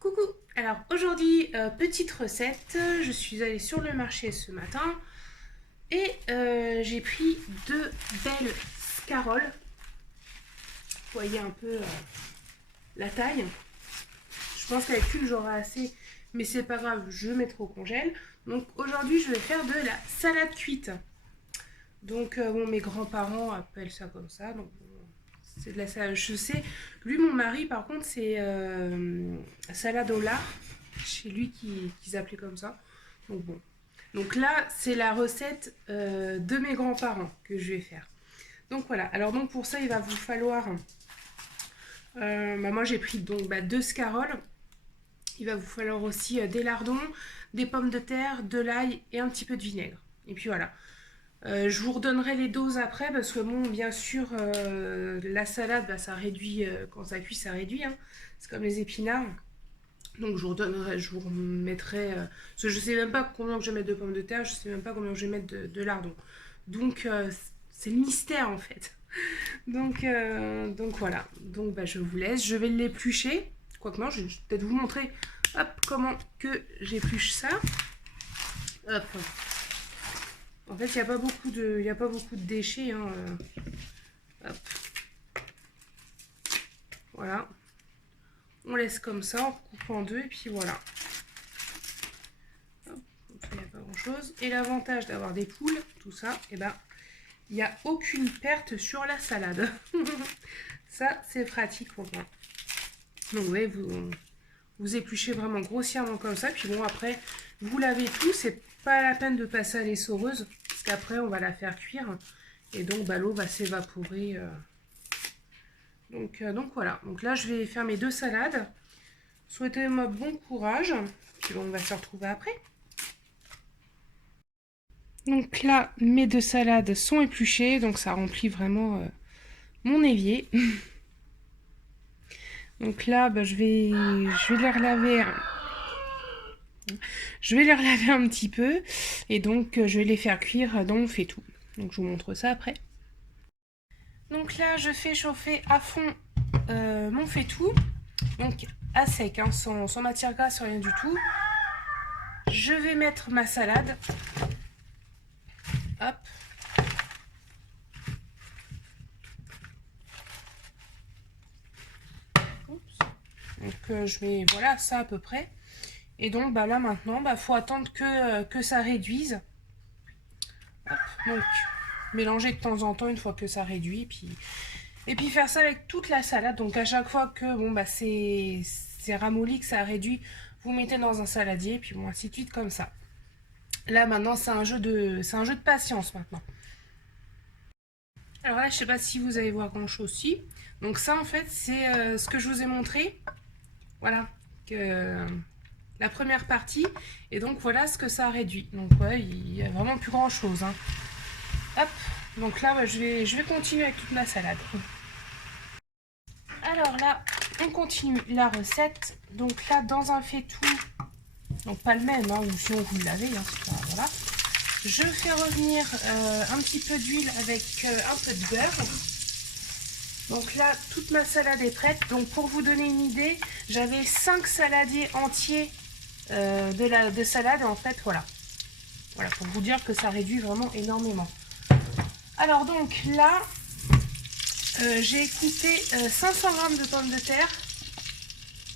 Coucou! Alors aujourd'hui, petite recette, je suis allée sur le marché ce matin et j'ai pris deux belles scaroles. Vous voyez un peu la taille. Je pense qu'avec une j'aurai assez, mais c'est pas grave, je mettrai au congèle. Donc aujourd'hui je vais faire de la salade cuite. Donc bon, mes grands-parents appellent ça comme ça, donc c'est de la salade. Je sais, lui mon mari par contre c'est salade au lard. Chez lui qu'ils appelaient comme ça. Donc bon. Donc là, c'est la recette de mes grands-parents que je vais faire. Donc voilà. Alors donc pour ça, il va vous falloir... moi j'ai pris donc deux scaroles. Il va vous falloir aussi des lardons, des pommes de terre, de l'ail et un petit peu de vinaigre. Et puis voilà. Je vous redonnerai les doses après parce que bon, bien sûr, la salade, ça réduit, quand ça cuit, ça réduit. Hein. C'est comme les épinards. Donc je vous redonnerai, je vous remettrai. Parce que je sais même pas combien que je vais mettre de pommes de terre, je sais même pas combien que je vais mettre de lardons. Donc c'est le mystère en fait. Donc voilà. Donc je vous laisse. Je vais l'éplucher. Quoique non, je vais peut-être vous montrer hop, comment que j'épluche ça. Hop. En fait, il n'y a pas beaucoup de déchets. Hein. Hop. Voilà. On laisse comme ça, on coupe en deux et puis voilà. Il n'y a pas grand chose. Et l'avantage d'avoir des poules, tout ça, et il n'y a aucune perte sur la salade. Ça, c'est pratique pour moi. Donc, ouais, vous épluchez vraiment grossièrement comme ça. Puis bon, après, vous lavez tout. C'est pas la peine de passer à l'essoreuse. Parce qu'après, on va la faire cuire. Et donc, l'eau va s'évaporer. Donc voilà. Donc là, je vais faire mes deux salades. Souhaitez-moi bon courage. Puis bon, on va se retrouver après. Donc là, mes deux salades sont épluchées, donc ça remplit vraiment mon évier. Donc là, je vais les relaver. Je vais les relaver un petit peu et donc je vais les faire cuire dans mon faitout. Donc je vous montre ça après. Donc là, je fais chauffer à fond mon faitout, donc à sec, hein, sans matière grasse, rien du tout. Je vais mettre ma salade. Hop. Donc je mets voilà ça à peu près. Et donc là maintenant, faut attendre que ça réduise. Hop, donc mélanger de temps en temps une fois que ça réduit. Et puis faire ça avec toute la salade. Donc à chaque fois que c'est ramolli, que ça réduit, vous mettez dans un saladier. Et puis bon, ainsi de suite comme ça. Là maintenant c'est un jeu de patience maintenant. Alors là je sais pas si vous allez voir grand chose aussi. Donc ça en fait c'est ce que je vous ai montré. Voilà. La première partie, et donc voilà ce que ça a réduit. Donc ouais, il n'y a vraiment plus grand chose. Hein. Hop, donc là je vais continuer avec toute ma salade. Alors là, on continue la recette. Donc là, dans un faitout, donc pas le même, hein, ou sinon vous l'avez, hein, voilà. Je fais revenir un petit peu d'huile avec un peu de beurre. Donc là, toute ma salade est prête. Donc pour vous donner une idée, j'avais 5 saladiers entiers de salade. En fait, voilà. Voilà, pour vous dire que ça réduit vraiment énormément. Alors donc là, j'ai coupé 500 g de pommes de terre.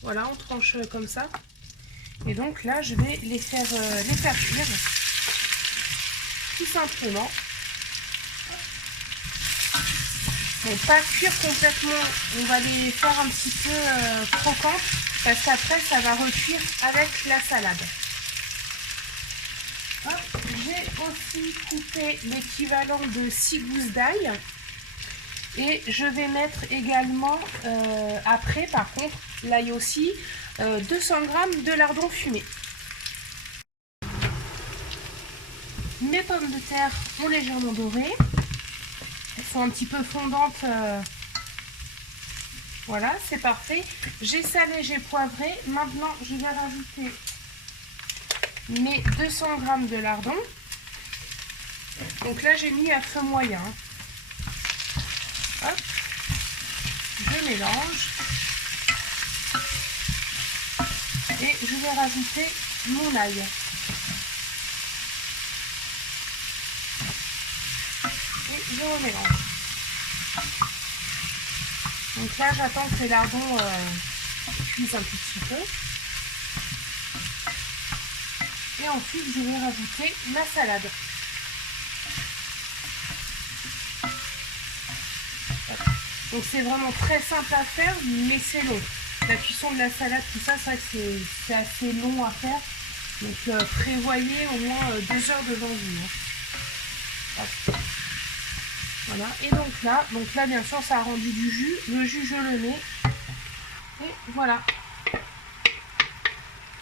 Voilà, on tranche comme ça. Et donc là, je vais les faire cuire. Tout simplement. Bon, pas cuire complètement, on va les faire un petit peu croquantes parce qu'après ça va recuire avec la salade. J'ai aussi coupé l'équivalent de 6 gousses d'ail et je vais mettre également, après par contre, l'ail aussi, 200 g de lardons fumés. Mes pommes de terre ont légèrement doré. Elles sont un petit peu fondantes. Voilà, c'est parfait. J'ai salé, j'ai poivré. Maintenant, je vais rajouter mes 200 g de lardons. Donc là, j'ai mis à feu moyen. Hop, je mélange. Et je vais rajouter mon ail. Et je remélange. Donc là, j'attends que les lardons cuisent un tout petit peu. Et ensuite, je vais rajouter ma salade. Donc c'est vraiment très simple à faire, mais c'est long. La cuisson de la salade, tout ça, c'est vrai que c'est assez long à faire. Donc prévoyez au moins 2 heures devant vous. Hop. Voilà. Et donc là, bien sûr, ça a rendu du jus. Le jus, je le mets. Et voilà.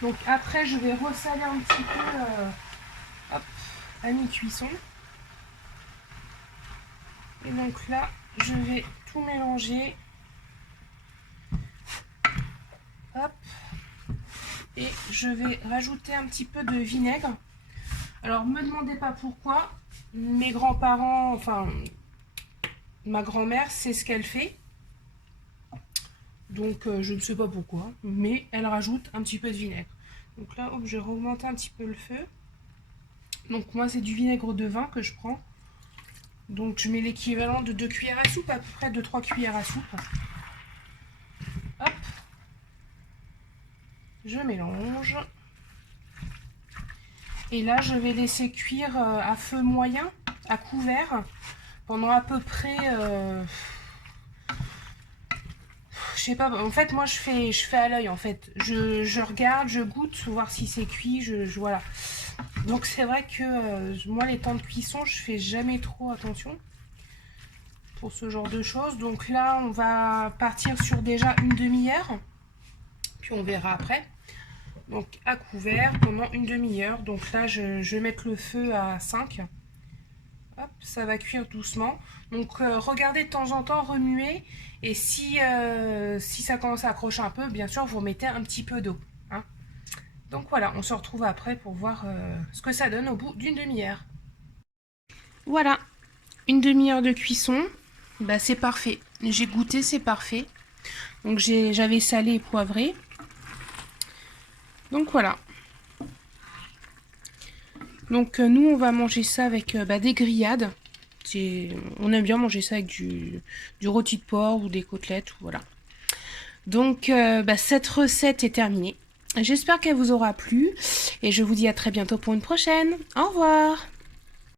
Donc après, je vais ressaler un petit peu à mi-cuisson. Et donc là, je vais tout mélanger. Hop. Et je vais rajouter un petit peu de vinaigre. Alors, me demandez pas pourquoi. Mes grands-parents, enfin, ma grand-mère, c'est ce qu'elle fait. Donc, je ne sais pas pourquoi. Mais elle rajoute un petit peu de vinaigre. Donc là, hop, je vais augmenter un petit peu le feu. Donc, moi, c'est du vinaigre de vin que je prends. Donc, je mets l'équivalent de 2 cuillères à soupe, à peu près de 3 cuillères à soupe. Hop. Je mélange. Et là, je vais laisser cuire à feu moyen, à couvert, pendant à peu près... je sais pas, en fait, moi, je fais à l'œil, en fait. Je regarde, je goûte, voir si c'est cuit, voilà. Donc, c'est vrai que moi, les temps de cuisson, je fais jamais trop attention pour ce genre de choses. Donc là, on va partir sur déjà une demi-heure, puis on verra après. Donc à couvert pendant une demi-heure. Donc là, je vais mettre le feu à 5. Hop, ça va cuire doucement. Donc regardez de temps en temps, remuer. Et si ça commence à accrocher un peu, bien sûr, vous mettez un petit peu d'eau. Hein. Donc voilà, on se retrouve après pour voir ce que ça donne au bout d'une demi-heure. Voilà, une demi-heure de cuisson. Bah, c'est parfait. J'ai goûté, c'est parfait. Donc j'avais salé et poivré. Donc voilà. Donc nous on va manger ça avec des grillades. On aime bien manger ça avec du rôti de porc ou des côtelettes. Voilà. Donc cette recette est terminée. J'espère qu'elle vous aura plu. Et je vous dis à très bientôt pour une prochaine. Au revoir.